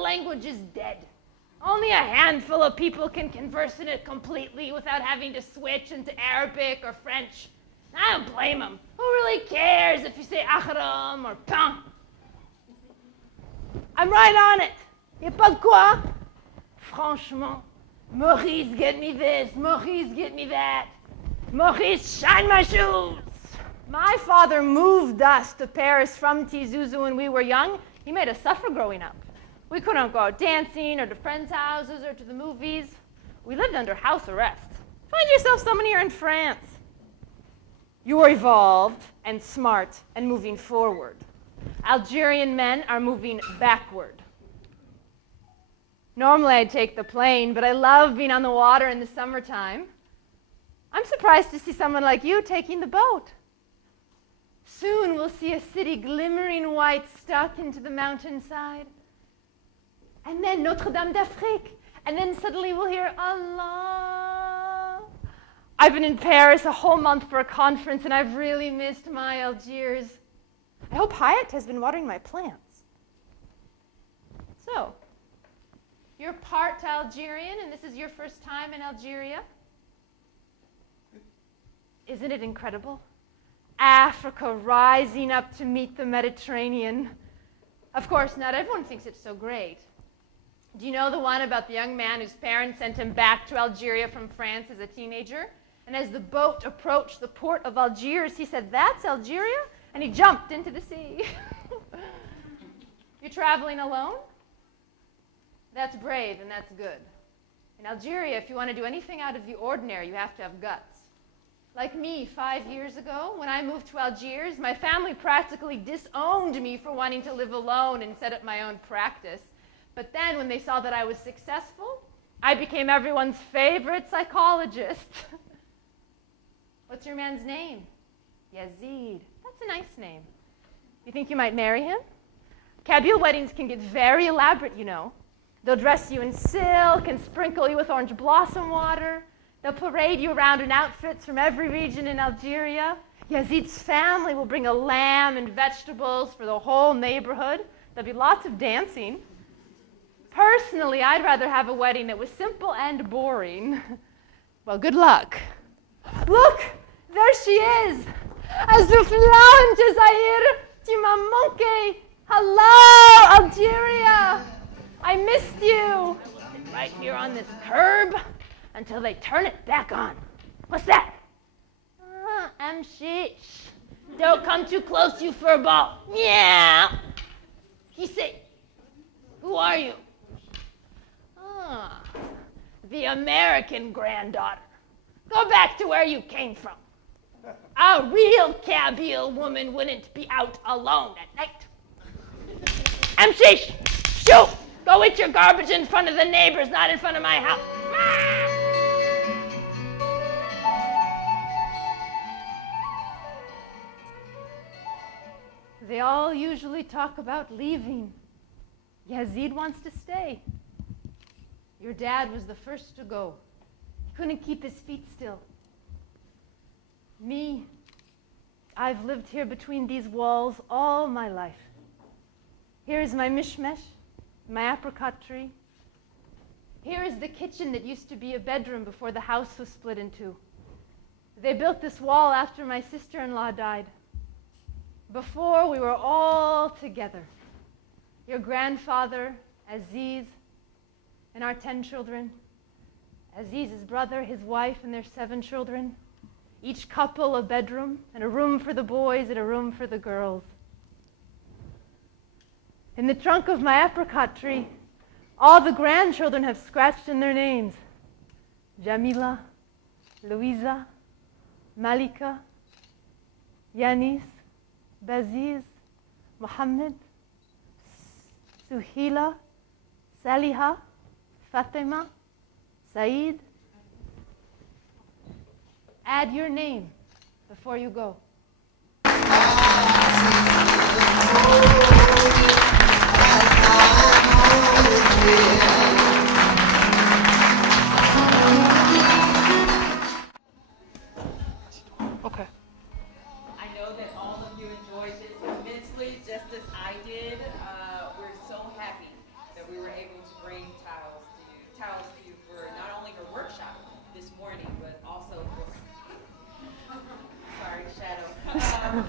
Language is dead. Only a handful of people can converse in it completely without having to switch into Arabic or French. I don't blame them. Who really cares if you say ahram or pain? I'm right on it. Y'a pas de quoi? Franchement, Maurice, get me this. Maurice, get me that. Maurice, shine my shoes. My father moved us to Paris from Tizi Ouzou when we were young. He made us suffer growing up. We couldn't go out dancing or to friends' houses or to the movies. We lived under house arrest. Find yourself someone here in France. You're evolved and smart and moving forward. Algerian men are moving backward. Normally I'd take the plane, but I love being on the water in the summertime. I'm surprised to see someone like you taking the boat. Soon we'll see a city glimmering white stuck into the mountainside. And then Notre Dame d'Afrique. And then suddenly we'll hear Allah. I've been in Paris a whole month for a conference, and I've really missed my Algiers. I hope Hyatt has been watering my plants. So, you're part Algerian, and this is your first time in Algeria. Isn't it incredible? Africa rising up to meet the Mediterranean. Of course, not everyone thinks it's so great. Do you know the one about the young man whose parents sent him back to Algeria from France as a teenager? And as the boat approached the port of Algiers, he said, "That's Algeria?" And he jumped into the sea. You're traveling alone? That's brave and that's good. In Algeria, if you want to do anything out of the ordinary, you have to have guts. Like me, 5 years ago, when I moved to Algiers, my family practically disowned me for wanting to live alone and set up my own practice. But then, when they saw that I was successful, I became everyone's favorite psychologist. What's your man's name? Yazid. That's a nice name. You think you might marry him? Kabyle weddings can get very elaborate, you know. They'll dress you in silk and sprinkle you with orange blossom water. They'll parade you around in outfits from every region in Algeria. Yazid's family will bring a lamb and vegetables for the whole neighborhood. There'll be lots of dancing. Personally, I'd rather have a wedding that was simple and boring. Well, good luck. Look, there she is. Azouflan, Jazair, tu m'as manqué. Hello, Algeria. I missed you. Right here on this curb until they turn it back on. What's that? Amshish. Don't come too close, you furball. Yeah. He said, who are you? The American granddaughter. Go back to where you came from. A real Kabyle woman wouldn't be out alone at night. Amshish, shoot! Go eat your garbage in front of the neighbors, not in front of my house. They all usually talk about leaving. Yazid wants to stay. Your dad was the first to go. He couldn't keep his feet still. Me, I've lived here between these walls all my life. Here is my mishmesh, my apricot tree. Here is the kitchen that used to be a bedroom before the house was split in two. They built this wall after my sister-in-law died. Before, we were all together. Your grandfather, Aziz, and our 10 children. Aziz's brother, his wife, and their 7 children. Each couple a bedroom, and a room for the boys and a room for the girls. In the trunk of my apricot tree, all the grandchildren have scratched in their names. Jamila, Louisa, Malika, Yanis, Baziz, Mohammed, Suhila, Saliha, Fatima, Saeed. Add your name before you go. Okay. I know that all of you enjoyed this immensely, just as I did. We're so happy that we were able to bring towels to you for not only her workshop this morning, but also for, sorry, Shadow,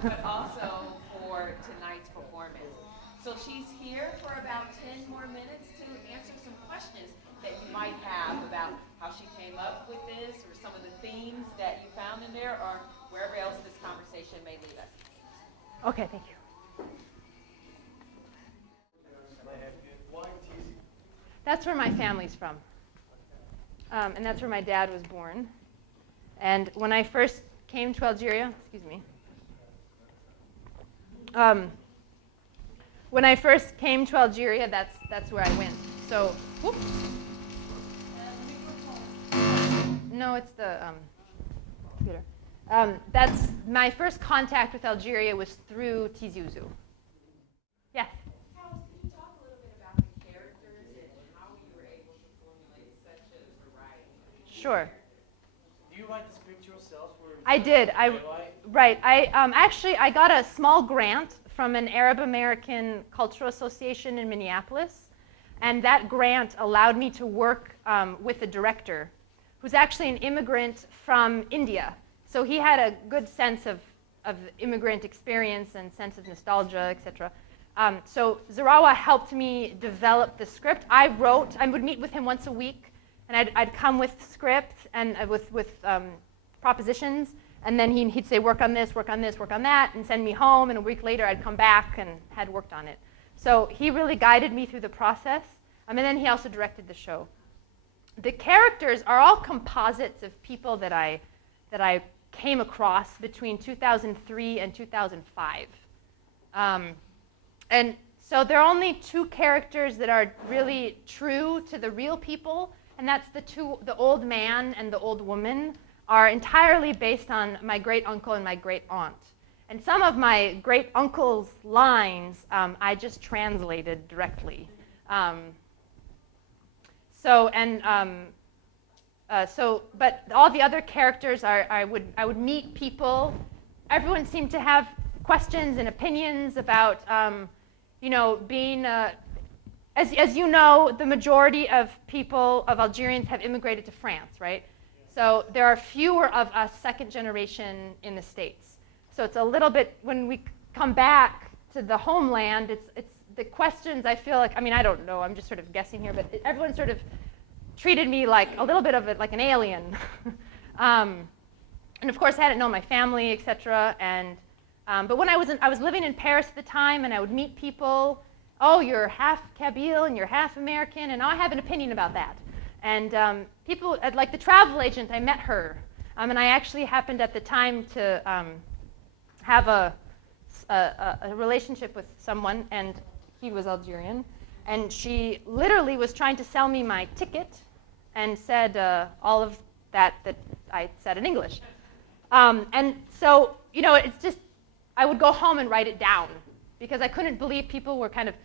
but also for tonight's performance. So she's here for about 10 more minutes to answer some questions that you might have about how she came up with this, or some of the themes that you found in there, or wherever else this conversation may lead us. Okay, thank you. That's where my family's from. And that's where my dad was born. And when I first came to Algeria, excuse me. When I first came to Algeria, that's where I went. So, whoop. No, it's the computer. That's my first contact with Algeria was through Tizi Ouzou. Yes. Can you talk a little bit about the characters and how you were able to formulate such a variety? Sure. Do you write the script yourself? I did. Right. Actually, I got a small grant from an Arab American Cultural Association in Minneapolis, and that grant allowed me to work with a director who's actually an immigrant from India. So he had a good sense of immigrant experience and sense of nostalgia, etc. So Zarawa helped me develop the script. I would meet with him once a week, and I'd come with script and with propositions, and then he'd say, work on this, work on this, work on that, and send me home, and a week later I'd come back and had worked on it. So he really guided me through the process, and then he also directed the show. The characters are all composites of people that I came across between 2003 and 2005. And so there are only two characters that are really true to the real people, and that's the old man and the old woman are entirely based on my great uncle and my great aunt. And some of my great uncle's lines I just translated directly. But all the other characters I would meet people. Everyone seemed to have questions and opinions about, being, as you know, the majority of Algerians have immigrated to France, right? So there are fewer of us second generation in the States. So it's a little bit, when we come back to the homeland, it's the questions I feel like, I don't know, I'm just sort of guessing here, but everyone sort of treated me like a little bit of it like an alien. And of course I hadn't known my family, etc. But when I was living in Paris at the time, and I would meet people, oh, you're half Kabyle and you're half American, and I have an opinion about that. And people, like the travel agent, I met her. And I actually happened at the time to have a relationship with someone, and he was Algerian. And she literally was trying to sell me my ticket and said all of that I said in English. And so, it's just, I would go home and write it down because I couldn't believe people were kind of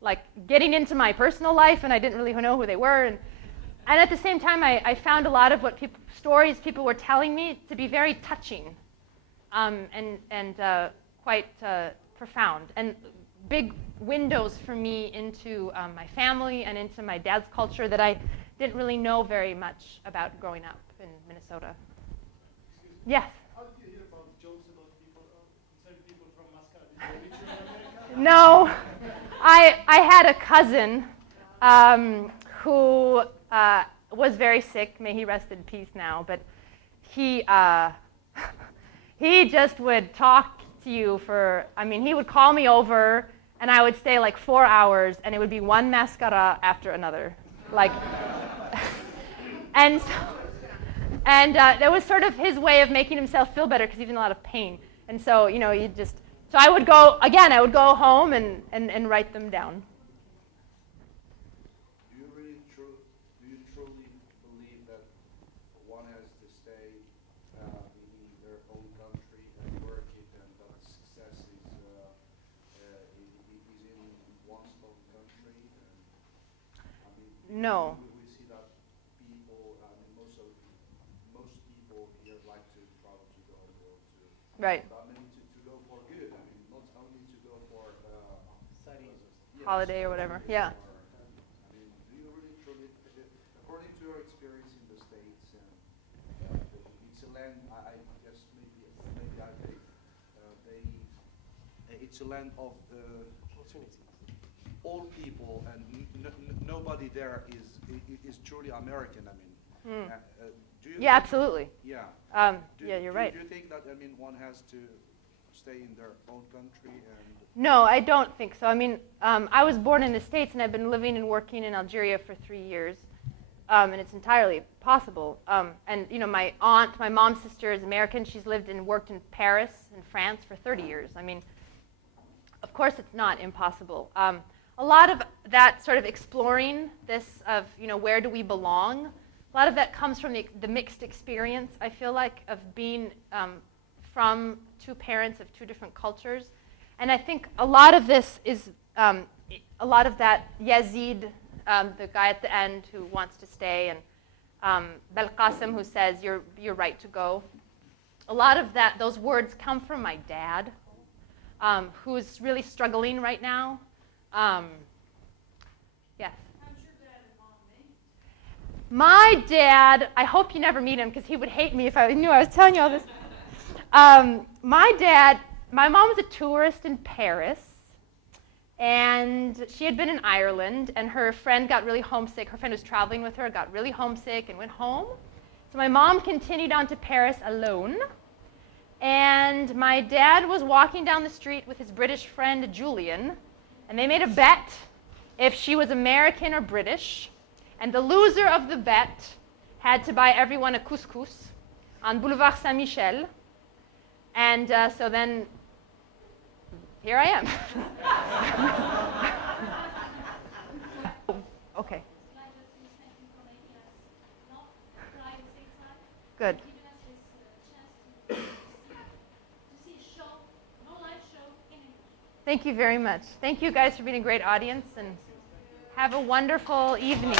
like getting into my personal life, and I didn't really know who they were. And at the same time, I found a lot of stories people were telling me to be very touching and quite profound, and big windows for me into my family and into my dad's culture that I didn't really know very much about growing up in Minnesota. Yes? How did you hear about jokes about certain people from Mascara? Did they reach you in America? No. I had a cousin who was very sick. May he rest in peace now. But he just would talk to you for, he would call me over, and I would stay like 4 hours, and it would be one mascara after another. And that was sort of his way of making himself feel better because he was in a lot of pain. And so, so I would go home and write them down. Do you stay in their own country and work it, and that success is in one's own country. I mean, No. we see that people, I mean, most people here like to travel to the whole world to. Right. I mean, to go for good. I mean, not only to go for Studies. Holiday or whatever. Yeah. I mean, do you really truly, according to your experience in the States, it's a land. I guess maybe it's a land of Opportunities. all people, and nobody there is truly American. I mean, do you? Yeah, absolutely. Yeah. Yeah, you're right. Do you think that, I mean, one has to stay in their own country and? No, I don't think so. I mean, I was born in the States, and I've been living and working in Algeria for 3 years, and it's entirely possible. And you know, my aunt, my mom's sister, is American. She's lived and worked in Paris and France for 30 years. I mean, of course, it's not impossible. A lot of that sort of exploring this of, you know, where do we belong? A lot of that comes from the mixed experience, I feel like, of being from two parents of two different cultures. And I think a lot of this is, a lot of that Yazid, the guy at the end who wants to stay, and Belqasem who says, you're right to go. A lot of that, those words come from my dad, who's really struggling right now. Yes? How's your dad and mom name? My dad, I hope you never meet him because he would hate me if I knew I was telling you all this. My dad, my mom was a tourist in Paris, and she had been in Ireland, and her friend got really homesick. Her friend was traveling with her, got really homesick, and went home. So my mom continued on to Paris alone, and my dad was walking down the street with his British friend Julian, and they made a bet if she was American or British, and the loser of the bet had to buy everyone a couscous on Boulevard Saint-Michel. And so then, here I am. Okay. Can I just say thank you for making us not cry and say time? Good. Giving us this chance to see a show, no live show in English. Thank you very much. Thank you guys for being a great audience, and have a wonderful evening.